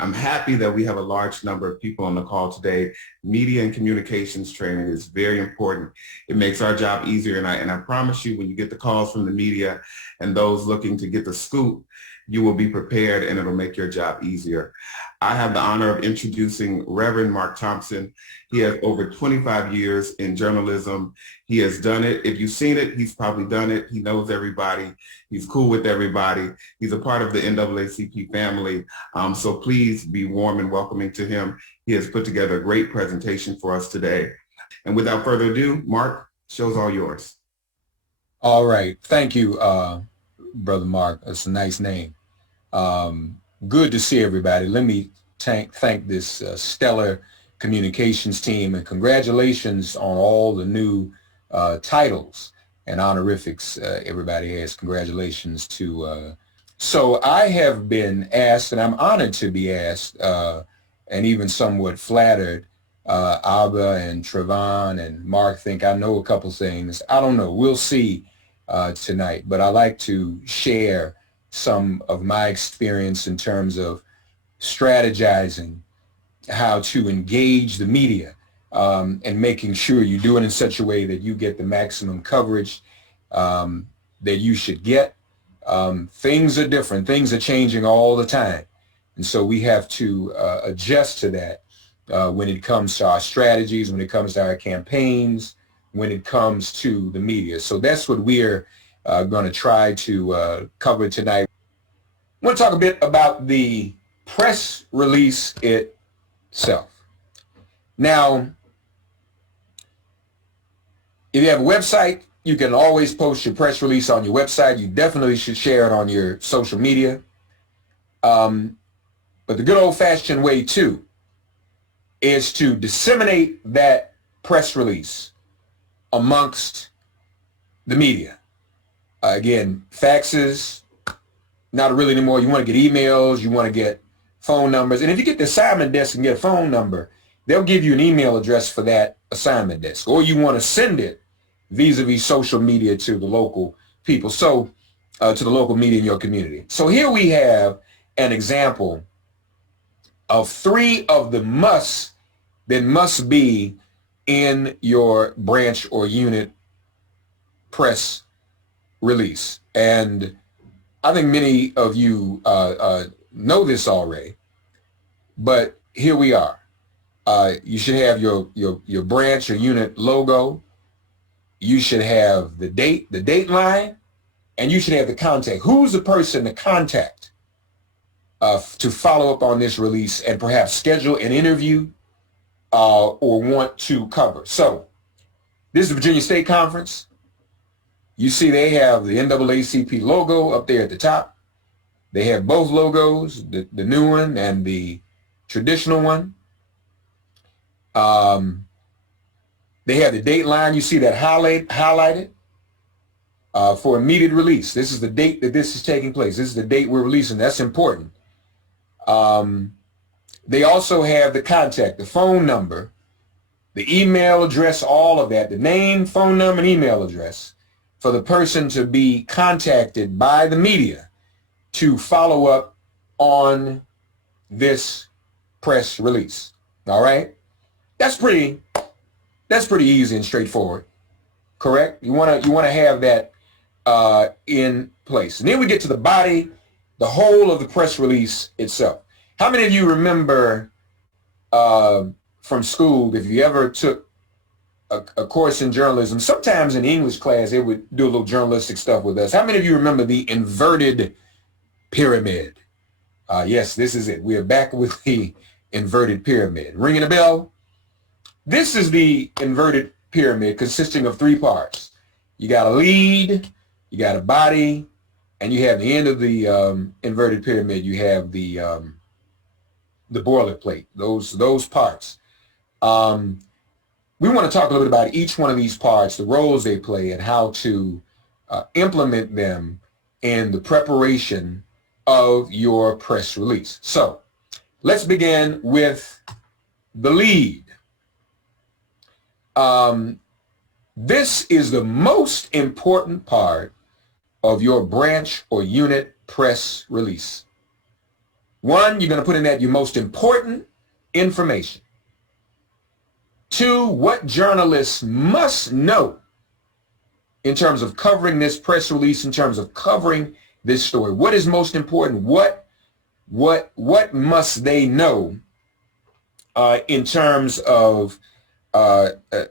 I'm happy that we have a large number of people on the call today. Media and communications training is very important. It makes our job easier. And I promise you, when you get the calls from the media and those looking to get the scoop, you will be prepared and it'll make your job easier. I have the honor of introducing Reverend Mark Thompson. He has over 25 years in journalism. He has done it. If you've seen it, he's probably done it. He knows everybody. He's cool with everybody. He's a part of the NAACP family. So please be warm and welcoming to him. He has put together a great presentation for us today. And without further ado, Mark, show's all yours. All right. Thank you, Brother Mark. That's a nice name. Good to see everybody. Let me thank this stellar communications team, and congratulations on all the new titles and honorifics everybody has. Congratulations to. So I have been asked, and I'm honored to be asked, and even somewhat flattered. Abba and Trevon and Mark think I know a couple things. I don't know. We'll see tonight. But I like to share some of my experience in terms of strategizing how to engage the media and making sure you do it in such a way that you get the maximum coverage that you should get. Things are different. Things are changing all the time. And so we have to adjust to that when it comes to our strategies, when it comes to our campaigns, when it comes to the media. So that's what we're going to try to cover tonight. I want to talk a bit about the press release itself. Now, if you have a website, you can always post your press release on your website. You definitely should share it on your social media. But the good old-fashioned way, too, is to disseminate that press release amongst the media. Again, faxes, not really anymore. You want to get emails, you want to get phone numbers. And if you get the assignment desk and get a phone number, they'll give you an email address for that assignment desk. Or you want to send it vis-a-vis social media to the local people, so to the local media in your community. So here we have an example of 3 of the musts that must be in your branch or unit press release. And I think many of you know this already, but here we are. You should have your branch or unit logo. You should have the date line, and you should have the contact. Who's the person to contact to follow up on this release and perhaps schedule an interview or want to cover? So this is the Virginia State Conference. You see they have the NAACP logo up there at the top. They have both logos, the new one and the traditional one. They have the date line. You see that highlighted for immediate release. This is the date that this is taking place. This is the date we're releasing. That's important. They also have the contact, the phone number, the email address, all of that, the name, phone number, and email address for the person to be contacted by the media to follow up on this press release. All right? That's pretty easy and straightforward. Correct? You want to have that in place. And then we get to the body, the whole of the press release itself. How many of you remember from school, if you ever took a course in journalism, sometimes in English class, they would do a little journalistic stuff with us. How many of you remember the inverted pyramid? Yes, this is it. We are back with the inverted pyramid. Ringing a bell? This is the inverted pyramid consisting of 3 parts. You got a lead, you got a body, and you have the end of the inverted pyramid. You have the boilerplate, those parts. We want to talk a little bit about each one of these parts, the roles they play, and how to implement them in the preparation of your press release. So let's begin with the lead. This is the most important part of your branch or unit press release. One, you're going to put in that your most important information. Two, what journalists must know in terms of covering this press release, in terms of covering this story. What is most important? What must they know in terms of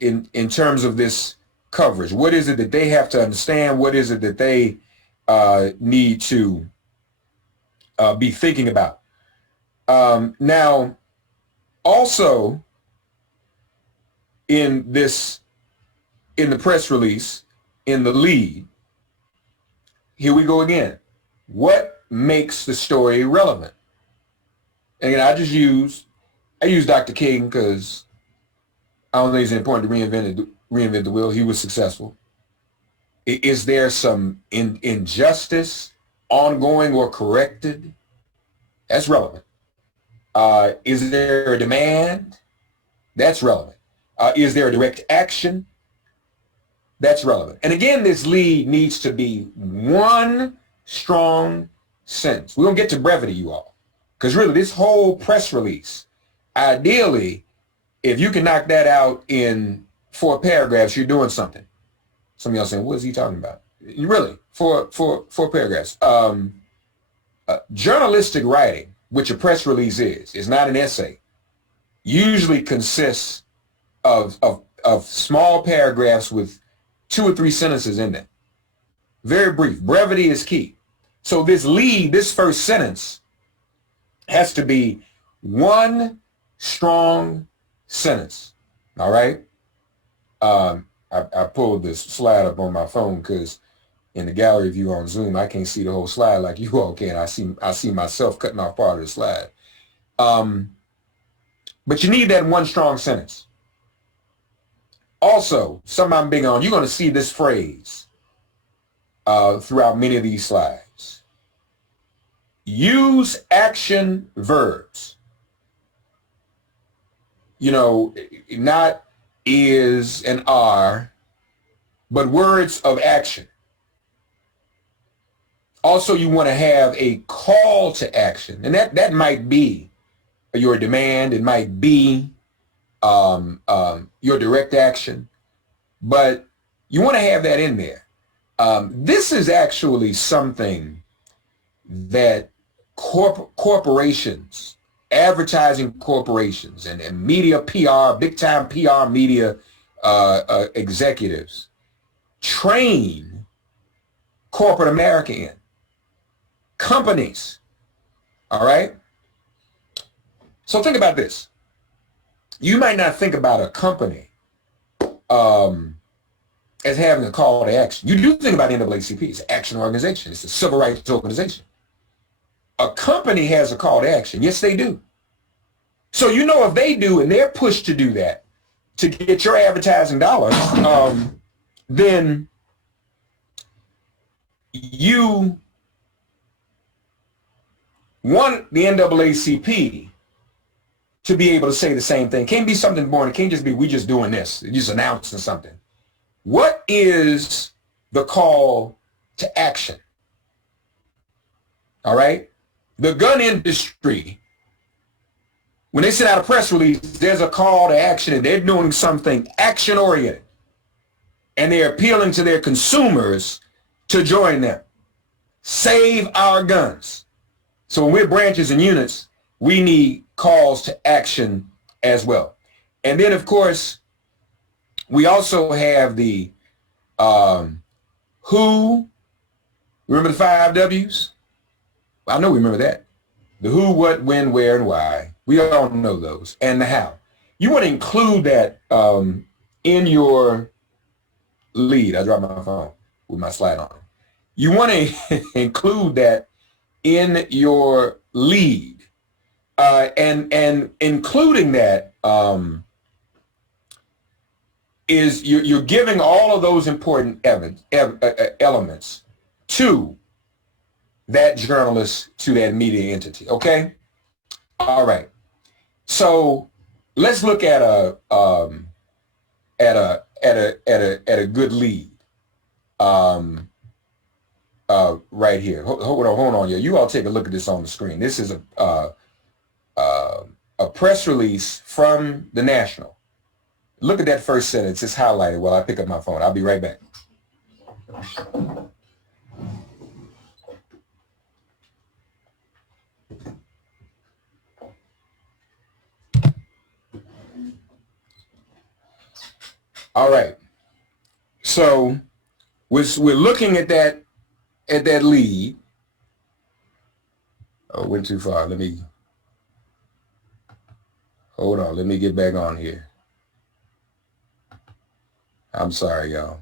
in terms of this coverage? What is it that they have to understand? What is it that they need to be thinking about? Now, also in the press release, in the lead, here we go again. What makes the story relevant? And again, I use Dr. King because I don't think it's important to reinvent the wheel. He was successful. Is there some injustice ongoing or corrected? That's relevant. Is there a demand? That's relevant. Is there a direct action? That's relevant. And again, this lead needs to be one strong sentence. We're going to get to brevity, you all, because really this whole press release, ideally, if you can knock that out in 4 paragraphs, you're doing something. Some of y'all saying, what is he talking about? Really, four paragraphs. Journalistic writing, which a press release is not an essay, usually consists of small paragraphs with 2 or 3 sentences in them. Very brief. Brevity is key. So this lead, this first sentence, has to be one strong sentence. All right? I pulled this slide up on my phone because in the gallery view on Zoom, I can't see the whole slide like you all can. I see myself cutting off part of the slide. But you need that one strong sentence. Also, something I'm big on, you're going to see this phrase throughout many of these slides. Use action verbs. You know, not is and are, but words of action. Also, you want to have a call to action, and that might be your demand. It might be your direct action, but you want to have that in there. This is actually something that corporations, advertising corporations and media PR, big time PR media executives train corporate America in. Companies, all right? So think about this. You might not think about a company as having a call to action. You do think about NAACP. It's an action organization. It's a civil rights organization. A company has a call to action. Yes, they do. So you know if they do and they're pushed to do that to get your advertising dollars, then you want the NAACP to be able to say the same thing. Can't be something born. It can't just be we just doing this. You're just announcing something. What is the call to action? All right? The gun industry, when they send out a press release, there's a call to action and they're doing something action-oriented. And they're appealing to their consumers to join them. Save our guns. So when we're branches and units, we need calls to action as well. And then, of course, we also have the who. Remember the 5 W's? I know we remember that. The who, what, when, where, and why. We all know those. And the how. You want to include that in your lead. I dropped my phone with my slide on. You want to include that in your lead. And including that is you're giving all of those important elements to that journalist, to that media entity. Okay. All right. So let's look at a good lead. right here. Hold on. Yeah, you all take a look at this on the screen. This is a press release from the National. Look at that first sentence. It's highlighted while I pick up my phone. I'll be right back. All right. So we're looking at that lead. Oh, went too far. Hold on. Let me get back on here. I'm sorry, y'all.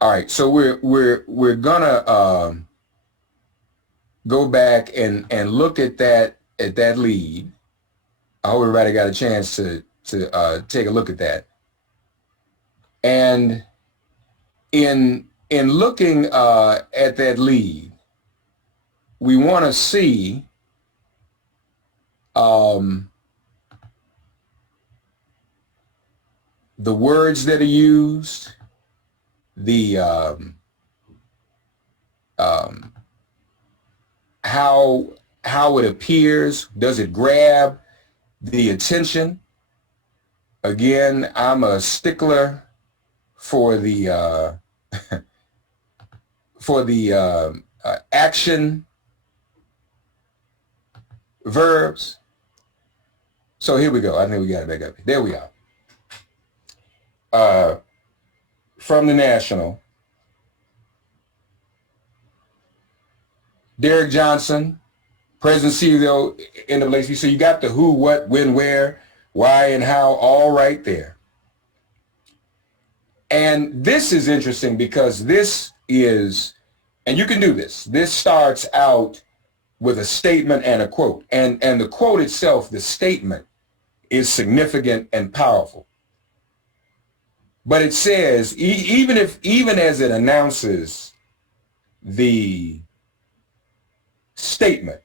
All right. So we're gonna go back and look at that lead. I hope everybody got a chance to take a look at that. And in looking at that lead, we want to see the words that are used, the how it appears. Does it grab the attention? Again, I'm a stickler for the action verbs. So here we go. I think we got it back up. There we are. From the National, Derek Johnson, President, CEO, NAACP. So you got the who, what, when, where, why, and how all right there. And this is interesting because this is, and you can do this. This starts out with a statement and a quote. And the quote itself, the statement, is significant and powerful. But it says, even as it announces the statement,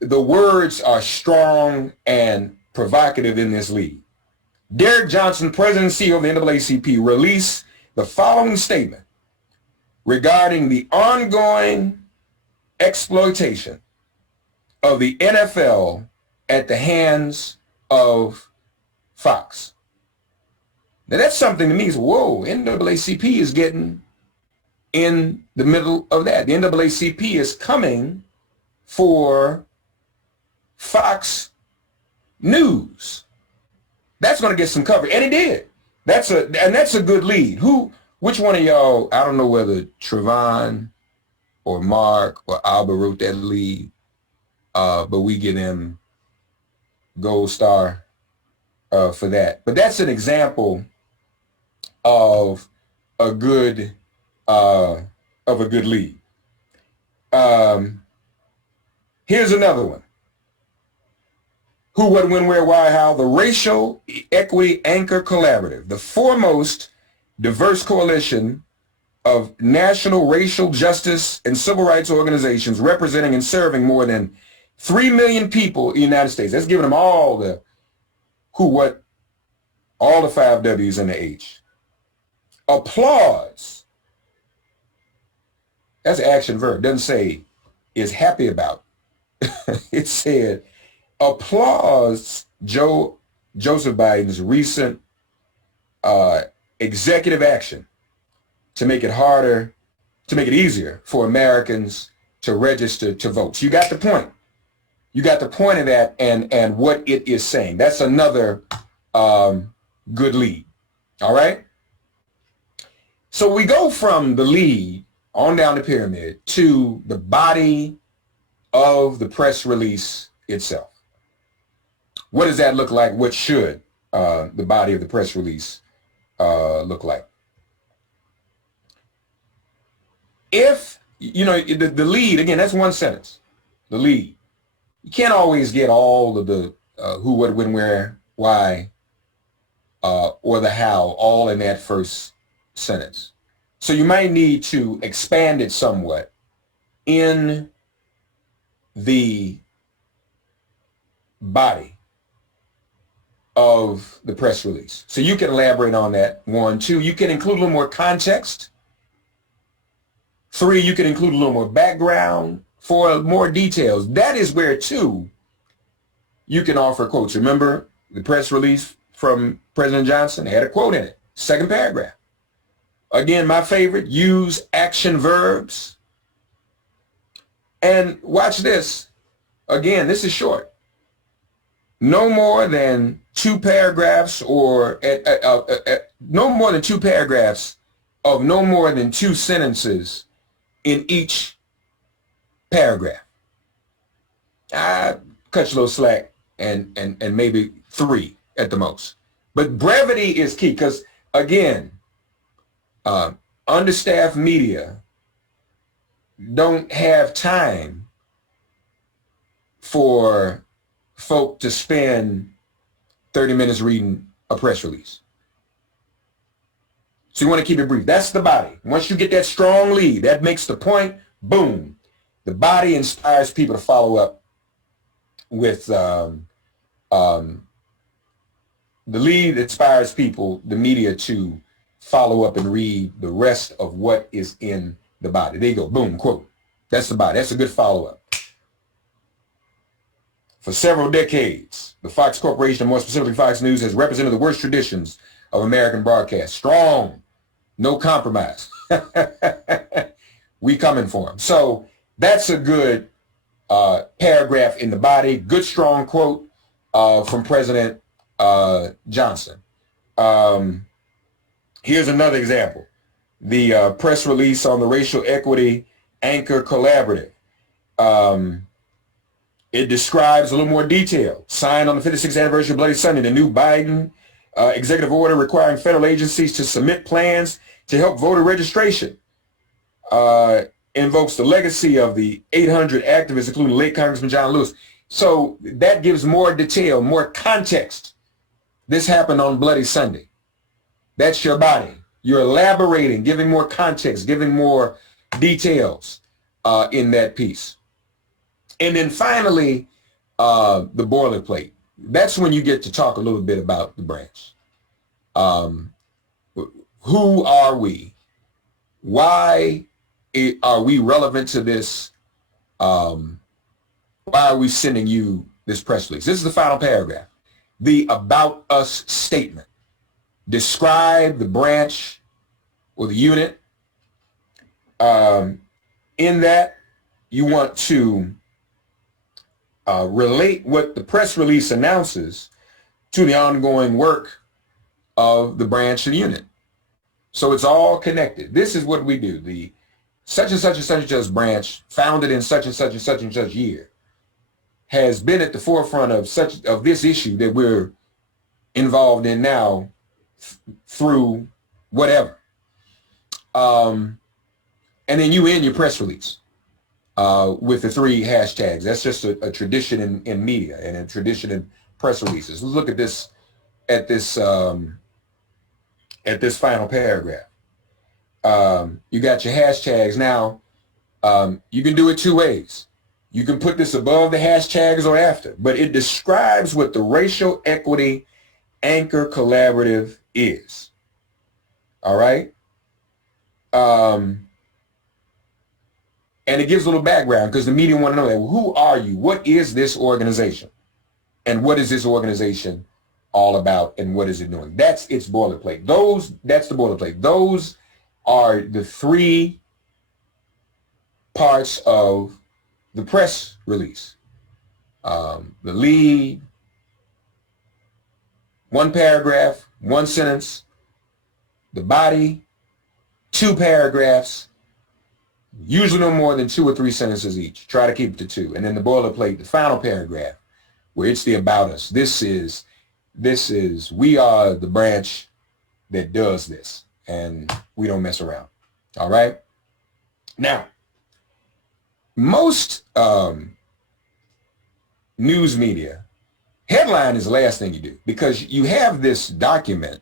the words are strong and provocative in this lead. Derek Johnson, President and CEO of the NAACP, released the following statement regarding the ongoing exploitation of the NFL at the hands of Fox. Now that's something to me is, whoa, NAACP is getting in the middle of that. The NAACP is coming for Fox News. That's going to get some coverage, and it did. That's a good lead. Which one of y'all? I don't know whether Trevon or Mark or Alba wrote that lead, but we give them gold star for that. But that's an example of a good lead. Here's another one. Who, what, when, where, why, how, the Racial Equity Anchor Collaborative, the foremost diverse coalition of national racial justice and civil rights organizations representing and serving more than 3 million people in the United States. That's giving them all the who, what, all the 5 W's and the H. Applause. That's an action verb. Doesn't say is happy about. It said applause Joseph Biden's recent executive action to make it easier for Americans to register to vote. So you got the point. You got the point of that and what it is saying. That's another good lead. All right. So we go from the lead on down the pyramid to the body of the press release itself. What does that look like? What should the body of the press release look like? If, the lead, again, that's one sentence, the lead. You can't always get all of the who, what, when, where, why, or the how all in that first sentence. So you might need to expand it somewhat in the body of the press release. So you can elaborate on that. 1, 2, you can include a little more context 3, you can include a little more background. 4, more details. That is where, too, you can offer quotes. Remember the press release from President Johnson had a quote in it, second paragraph. Again, my favorite, use action verbs. And watch this. Again, this is short. No more than 2 paragraphs or no more than 2 paragraphs of no more than 2 sentences in each paragraph. I cut you a little slack and maybe 3 at the most. But brevity is key because, again, understaffed media don't have time for folk to spend 30 minutes reading a press release. So you want to keep it brief. That's the body. Once you get that strong lead, that makes the point, boom. The body inspires people to follow up with the lead inspires people, the media, to follow up and read the rest of what is in the body. There you go. Boom, quote. That's the body. That's a good follow-up. For several decades, the Fox Corporation, and more specifically Fox News, has represented the worst traditions of American broadcast. Strong, no compromise. We coming for them. So that's a good paragraph in the body. Good, strong quote from President Johnson. Here's another example. The press release on the Racial Equity Anchor Collaborative. It describes a little more detail. Signed on the 56th anniversary of Bloody Sunday, the new Biden executive order requiring federal agencies to submit plans to help voter registration. Invokes the legacy of the 800 activists, including late Congressman John Lewis. So that gives more detail, more context. This happened on Bloody Sunday. That's your body. You're elaborating, giving more context, giving more details in that piece. And then finally, the boilerplate. That's when you get to talk a little bit about the branch. Who are we? Why are we relevant to this? Why are we sending you this press release? This is the final paragraph. The about us statement. Describe the branch or the unit. In that, you want to relate what the press release announces to the ongoing work of the branch and unit. So it's all connected. This is what we do. The such and such and such and such branch, founded in such and such and such and such year, has been at the forefront of this issue that we're involved in now through whatever. And then you end your press release with the 3 hashtags. That's just a tradition in media and a tradition in press releases. Let's look at this final paragraph. You got your hashtags. Now, you can do it 2 ways. You can put this above the hashtags or after, but it describes what the Racial Equity Anchor Collaborative is. All right? And it gives a little background because the media want to know that. Well, who are you? What is this organization? And what is this organization all about? And what is it doing? That's its boilerplate. That's the boilerplate. Those are the 3 parts of the press release. The lead, 1 paragraph, 1 sentence, the body, 2 paragraphs, usually no more than 2 or 3 sentences each. Try to keep it to 2. And then the boilerplate, the final paragraph, where it's the about us. This is, we are the branch that does this, and we don't mess around. All right? Now, most news media, headline is the last thing you do because you have this document.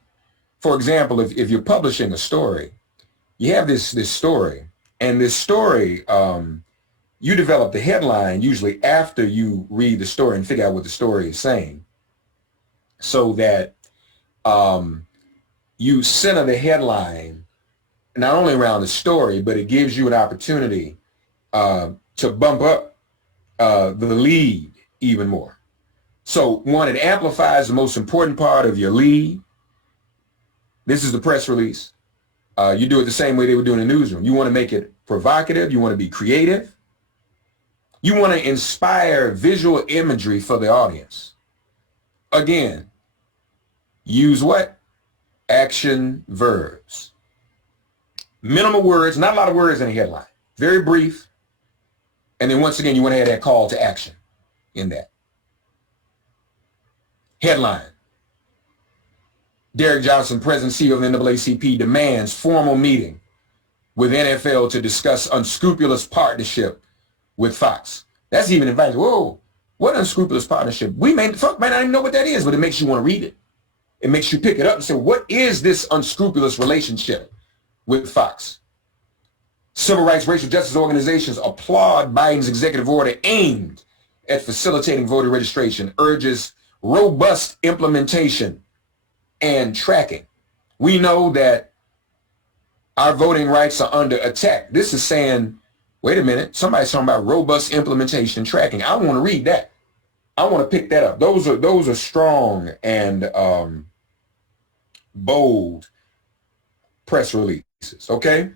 For example, if you're publishing a story, you have this story, and this story, you develop the headline usually after you read the story and figure out what the story is saying, so that you center the headline not only around the story, but it gives you an opportunity to bump up the lead even more. So one, it amplifies the most important part of your lead. This is the press release. You do it the same way they would do in the newsroom. You want to make it provocative. You want to be creative. You want to inspire visual imagery for the audience. Again, use what? Action verbs. Minimal words, not a lot of words in a headline. Very brief. And then once again, you want to have that call to action in that. Headline. Derek Johnson, President CEO of the NAACP, demands formal meeting with NFL to discuss unscrupulous partnership with Fox. That's even invited. Whoa, what unscrupulous partnership? We may not even know what that is, but it makes you want to read it. It makes you pick it up and say, what is this unscrupulous relationship with Fox? Civil rights, racial justice organizations applaud Biden's executive order aimed at facilitating voter registration, urges robust implementation and tracking. We know that our voting rights are under attack. This is saying, wait a minute, somebody's talking about robust implementation and tracking. I want to read that. I want to pick that up. Those are strong and bold press releases, okay?